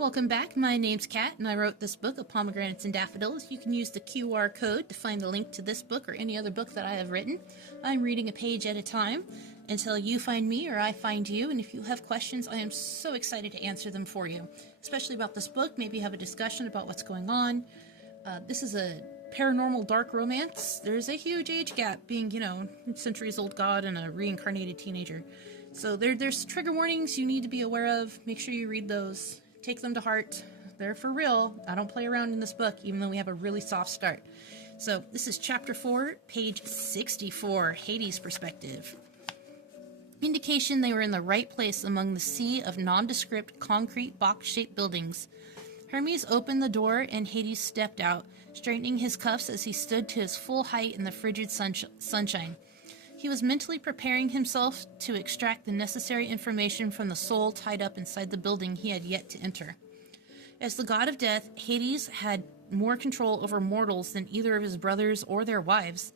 Welcome back. My name's Kat, and I wrote this book of Pomegranates and Daffodils. You can use the QR code to find the link to this book or any other book that I have written. I'm reading a page at a time until you find me or I find you, and if you have questions, I am so excited to answer them for you, especially about this book. Maybe have a discussion about what's going on. This is a paranormal dark romance. There's a huge age gap, being, centuries-old god and a reincarnated teenager. So there's trigger warnings you need to be aware of. Make sure you read those. Take them to heart. They're for real. I don't play around in this book, even though we have a really soft start. So this is Chapter 4, page 64, Hades' Perspective. Indication they were in the right place among the sea of nondescript, concrete, box-shaped buildings. Hermes opened the door, and Hades stepped out, straightening his cuffs as he stood to his full height in the frigid sunshine. He was mentally preparing himself to extract the necessary information from the soul tied up inside the building he had yet to enter. As the god of death, Hades had more control over mortals than either of his brothers or their wives,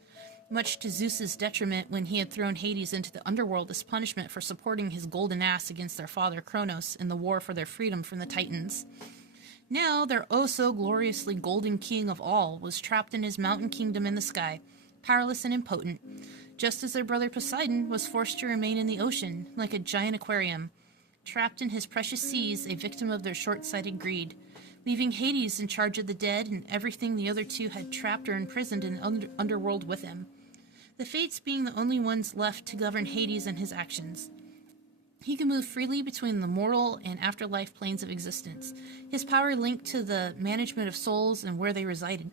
much to Zeus's detriment when he had thrown Hades into the underworld as punishment for supporting his golden ass against their father Kronos in the war for their freedom from the Titans. Now their oh-so-gloriously golden king of all was trapped in his mountain kingdom in the sky, powerless and impotent, just as their brother Poseidon was forced to remain in the ocean, like a giant aquarium, trapped in his precious seas, a victim of their short-sighted greed, leaving Hades in charge of the dead and everything the other two had trapped or imprisoned in the underworld with him, the Fates being the only ones left to govern Hades and his actions. He can move freely between the mortal and afterlife planes of existence, his power linked to the management of souls and where they resided.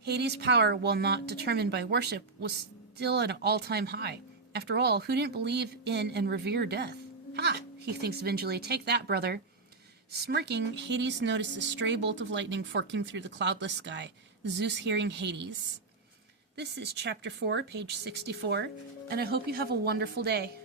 Hades' power, while not determined by worship, was still at an all-time high. After all, who didn't believe in and revere death? Ha! He thinks vengefully. Take that, brother. Smirking, Hades noticed a stray bolt of lightning forking through the cloudless sky, Zeus hearing Hades. This is Chapter 4, page 64, and I hope you have a wonderful day.